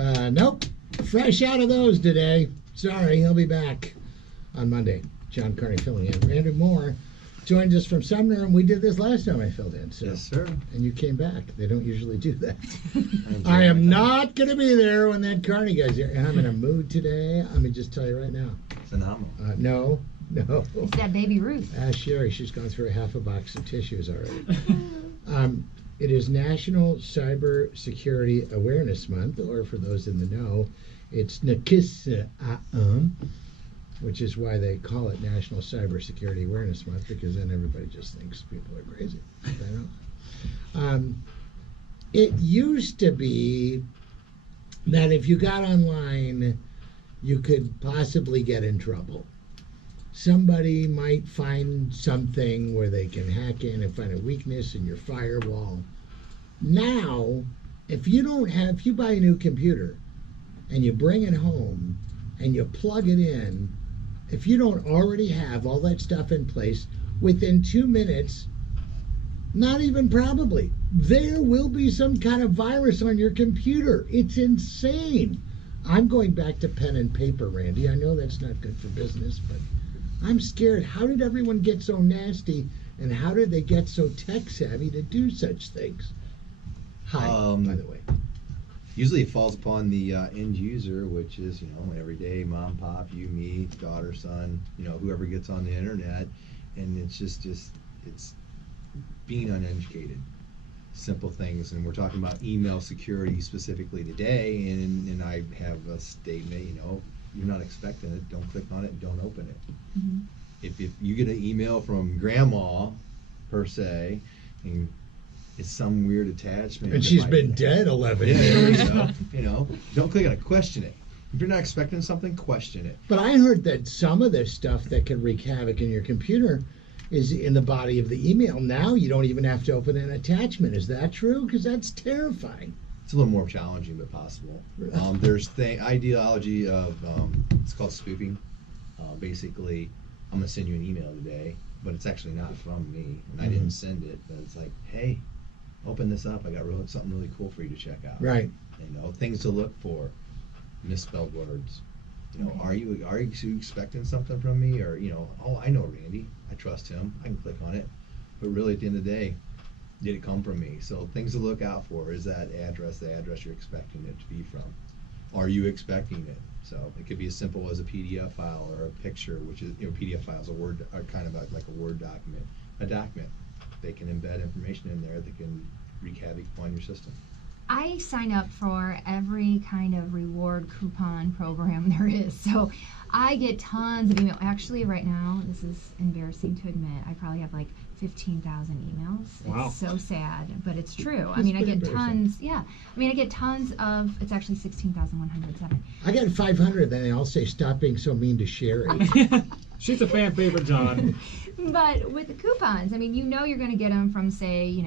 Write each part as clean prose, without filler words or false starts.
Nope. Fresh out of those today. Sorry, he'll be back on Monday. John Carney filling in. Randy Moore joined us from Sumner, and we did this last time I filled in. So. Yes, sir. And you came back. They don't usually do that. I am not going to be there when that Carney guy's here. And I'm in a mood today. Let me just tell you right now. Phenomenal. No. It's that baby Ruth. Ask Sherry. She's gone through half a box of tissues already. It is National Cyber Security Awareness Month, or for those in the know, it's NCSA, which is why they call it National Cyber Security Awareness Month, because then everybody just thinks people are crazy. It used to be that if you got online, you could possibly get in trouble. Somebody might find something where they can hack in and find a weakness in your firewall. Now, if you buy a new computer and you bring it home and you plug it in, if you don't already have all that stuff in place, within 2 minutes, not even probably, there will be some kind of virus on your computer. It's insane. I'm going back to pen and paper, Randy. I know that's not good for business, but I'm scared. How did everyone get so nasty, and how did they get so tech savvy to do such things? Hi, by the way. Usually it falls upon the end user, which is, everyday mom, pop, you, me, daughter, son, whoever gets on the internet. And it's just it's being uneducated. Simple things. And we're talking about email security specifically today. And I have a statement, you're not expecting it, don't click on it, and don't open it. Mm-hmm. If you get an email from grandma, per se, and it's some weird attachment. And she's been dead 11 years. Don't click on it, question it. If you're not expecting something, question it. But I heard that some of this stuff that can wreak havoc in your computer is in the body of the email. Now you don't even have to open an attachment. Is that true? Because that's terrifying. It's a little more challenging, but possible. There's the ideology of, it's called spoofing. Basically, I'm going to send you an email today, but it's actually not from me, and I didn't send it. But it's like, hey, open this up. I got something really cool for you to check out. Right. Things to look for. Misspelled words. Are you expecting something from me? Or, oh, I know Randy. I trust him. I can click on it. But really, at the end of the day, did it come from me? So things to look out for is that address, the address you're expecting it to be from. Are you expecting it? So it could be as simple as a PDF file or a picture, which is, PDF files are kind of like a Word document. A document. They can embed information in there that can wreak havoc on your system. I sign up for every kind of reward coupon program there is. So I get tons of email. Actually, right now, this is embarrassing to admit, I probably have like 15,000 emails. Wow. It's so sad, but it's true. That's I mean, I pretty get tons. Yeah. I mean, I get tons of, it's actually 16,107. I got 500, then I'll say, stop being so mean to Sherry. She's a fan favorite, John. But with the coupons, I mean, you're going to get them from, say,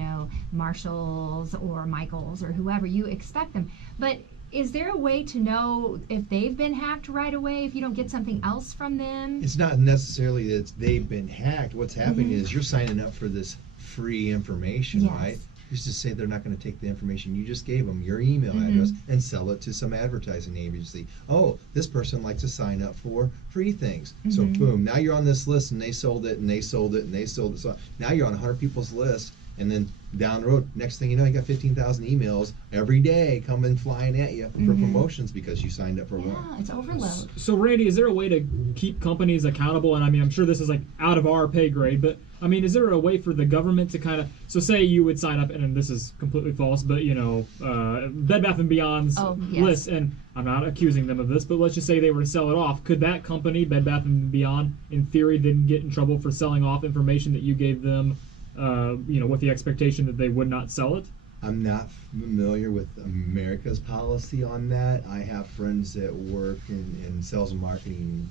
Marshall's or Michael's or whoever. You expect them. But is there a way to know if they've been hacked right away if you don't get something else from them? It's not necessarily that they've been hacked. What's happening is you're signing up for this free information, right? Just to say they're not going to take the information you just gave them, your email address, and sell it to some advertising agency. Oh, this person likes to sign up for free things. So boom, now you're on this list, and they sold it, and they sold it, and they sold it. So now you're on 100 people's list, and then down the road, next thing you know, you got 15,000 emails every day coming flying at you for promotions because you signed up for one. Yeah, it's overload. So Randy, is there a way to keep companies accountable? And I mean, I'm sure this is like out of our pay grade, but I mean, is there a way for the government to kind of, so say you would sign up, and this is completely false, but Bed Bath & Beyond's list, and I'm not accusing them of this, but let's just say they were to sell it off. Could that company, Bed Bath & Beyond, in theory, then get in trouble for selling off information that you gave them, with the expectation that they would not sell it? I'm not familiar with America's policy on that. I have friends that work in sales and marketing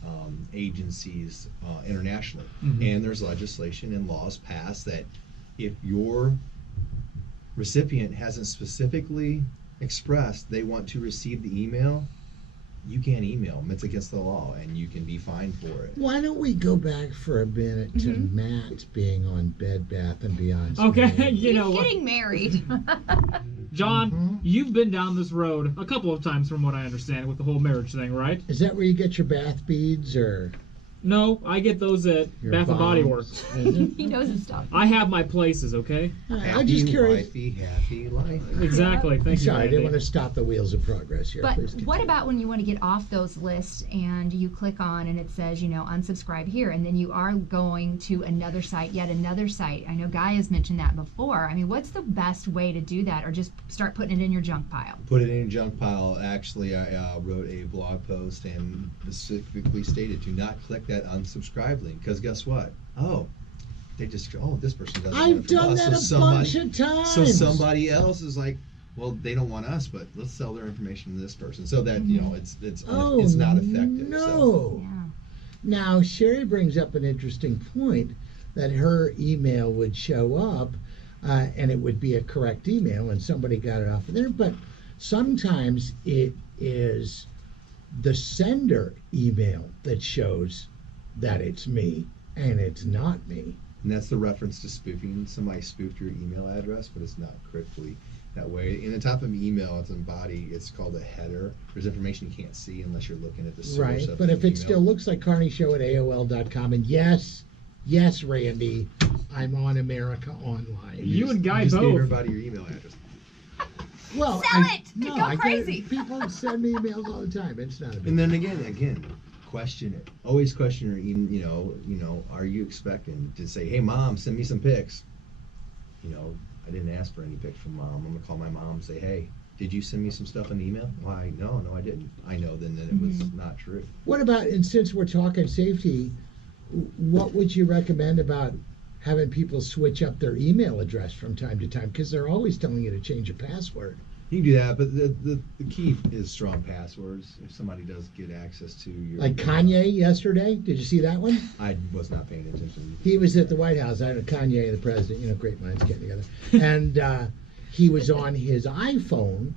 agencies internationally, and there's legislation and laws passed that if your recipient hasn't specifically expressed they want to receive the email, you can't email them. It's against the law, and you can be fined for it. Why don't we go back for a minute to Mhm. Matt being on Bed Bath and Beyond? Okay, you know He's what, getting married. John, Mhm. you've been down this road a couple of times, from what I understand, with the whole marriage thing, right? Is that where you get your bath beads or No, I get those at your Bath and Body bombs? Works. Is it? He knows his stuff. I have my places, okay? I'm just curious. Wifey, happy life. Exactly. Thank you. Sorry, I didn't Randy. want to stop the wheels of progress here. But Please what continue. about when you want to get off those lists and you click on and it says, unsubscribe here, and then you are going to another site, yet another site? I know Guy has mentioned that before. I mean, what's the best way to do that, or just start putting it in your junk pile? Put it in a junk pile. Actually, I wrote a blog post and specifically stated, do not click that unsubscribe link, because guess what? This person doesn't want I've it from done us. that So a bunch of times. So somebody else is like, well, they don't want us, but let's sell their information to this person, so that it's not effective. No. So. Yeah. Now, Sherry brings up an interesting point that her email would show up and it would be a correct email and somebody got it off of there. But sometimes it is the sender email that shows that it's me and it's not me. And that's the reference to spoofing. Somebody spoofed your email address, but it's not critically that way. In the top of the email, it's in body, it's called a header. There's information you can't see unless you're looking at the source Right. of But the if it email. still looks like CarneyShow at AOL.com, and yes, Randy, I'm on America Online. You and Guy just gave both. everybody your email address. Well, Sell it! No, Go I get- crazy! People send me emails all the time. It's not a big And then again, question it. Always question your, are you expecting to say, hey, Mom, send me some pics? I didn't ask for any pics from Mom. I'm going to call my mom and say, hey, did you send me some stuff in the email? Why, no, I didn't. I know then that it was not true. What about, and since we're talking safety, what would you recommend about having people switch up their email address from time to time? Because they're always telling you to change your password. You can do that, but the key is strong passwords. If somebody does get access to your... Like Kanye yesterday. Did you see that one? I was not paying attention. He was at the White House. I know Kanye, the president, great minds getting together. And he was on his iPhone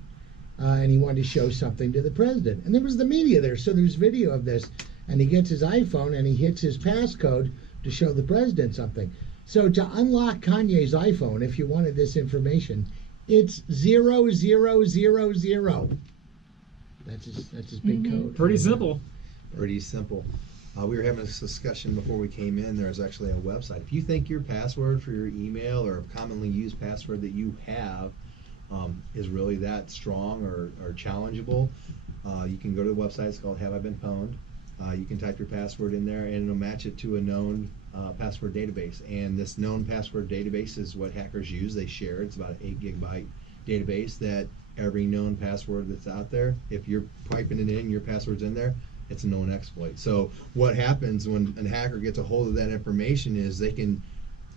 and he wanted to show something to the president. And there was the media there, so there's video of this. And he gets his iPhone and he hits his passcode to show the president something. So to unlock Kanye's iPhone, if you wanted this information, it's 0000. That's his big code. Pretty simple. Pretty simple. We were having this discussion before we came in. There's actually a website. If you think your password for your email or a commonly used password that you have is really that strong or challengeable, you can go to the website. It's called Have I Been Pwned? You can type your password in there and it'll match it to a known password database. And this known password database is what hackers use. They share it. It's about an 8 gigabyte database that every known password that's out there, if you're piping it in, your password's in there, it's a known exploit. So what happens when a hacker gets a hold of that information is they can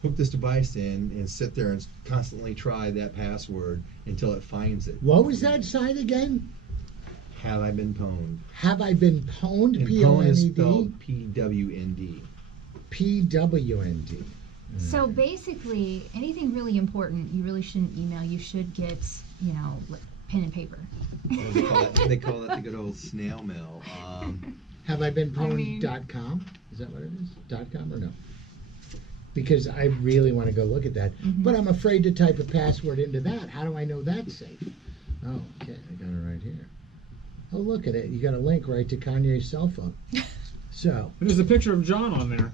hook this device in and sit there and constantly try that password until it finds it. What was that site again? Have I Been Pwned? Have I Been Pwned? And pwned is P-O-N-E-D? spelled P-W-N-D. P-W-N-D. So basically, anything really important, you really shouldn't email. You should get, pen and paper. They call that the good old snail mail. Have I been I mean- pwned.com? Is that what it is? .com or no? Because I really want to go look at that. But I'm afraid to type a password into that. How do I know that's safe? Oh, okay. I got it right here. Oh, look at it. You got a link right to Kanye's cell phone. So, There's a picture of John on there.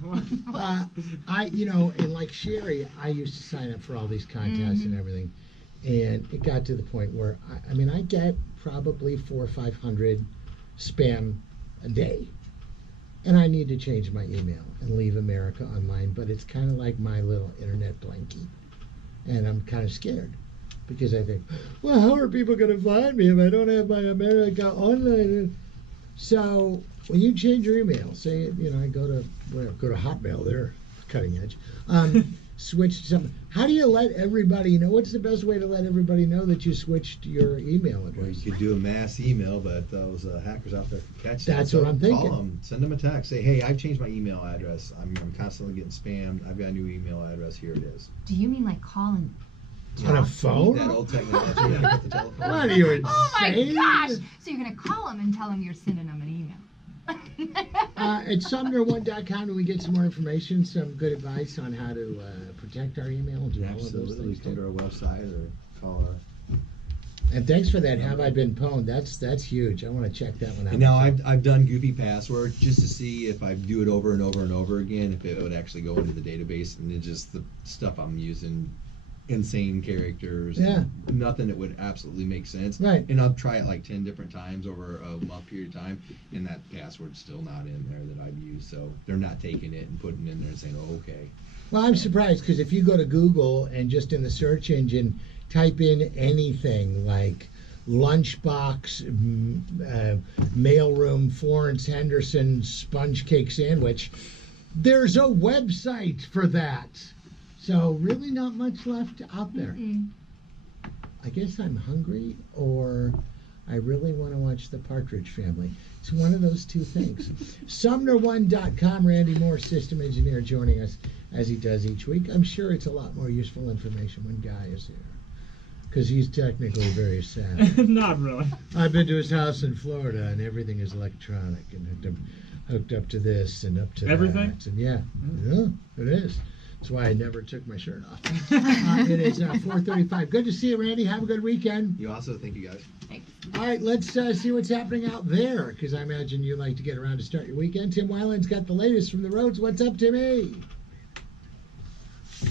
and like Sherry, I used to sign up for all these contests and everything. And it got to the point where, I get probably 400 or 500 spam a day. And I need to change my email and leave America Online, but it's kind of like my little internet blankie. And I'm kind of scared because I think, well, how are people going to find me if I don't have my America Online? So when you change your email, say, I go to Hotmail, they're cutting edge. Switch to something. How do you let everybody know? What's the best way to let everybody know that you switched your email Well, address? you could do a mass email, but those hackers out there can catch that. That's So what I'm thinking. Call them, send them a text. Say, hey, I've changed my email address. I'm constantly getting spammed. I've got a new email address. Here it is. Do you mean like call and On a phone? That old technology. Yeah, with the telephone. What are you insane? Oh my gosh! So you're gonna call them and tell them you're sending them an email. At SumnerOne.com, do we get some more information, some good advice on how to protect our email and do all of those Absolutely. things? Come too? to our website or call our. And thanks for that. Have I been pwned? That's huge. I want to check that one out. And now I've done goofy password just to see if I do it over and over and over again, if it would actually go into the database, and then just the stuff I'm using, insane characters, Yeah. nothing that would absolutely make sense. Right. And I'll try it like 10 different times over a month period of time, and that password's still not in there that I've used. So they're not taking it and putting it in there and saying, oh, okay. Well, I'm surprised because if you go to Google and just in the search engine type in anything like lunchbox, mailroom, Florence Henderson sponge cake sandwich, there's a website for that. So really not much left out there. I guess I'm hungry or I really want to watch The Partridge Family. It's one of those two things. SumnerOne.com, Randy Moore, system engineer, joining us as he does each week. I'm sure it's a lot more useful information when Guy is here because he's technically very savvy. Not really. I've been to his house in Florida and everything is electronic and hooked up to this and up to Everything? that. And yeah, it is. That's why I never took my shirt off. It is 4:35. Good to see you, Randy. Have a good weekend. You also, thank you guys. All right, let's see what's happening out there, because I imagine you like to get around to start your weekend. Tim Weiland's got the latest from the roads. What's up, Timmy?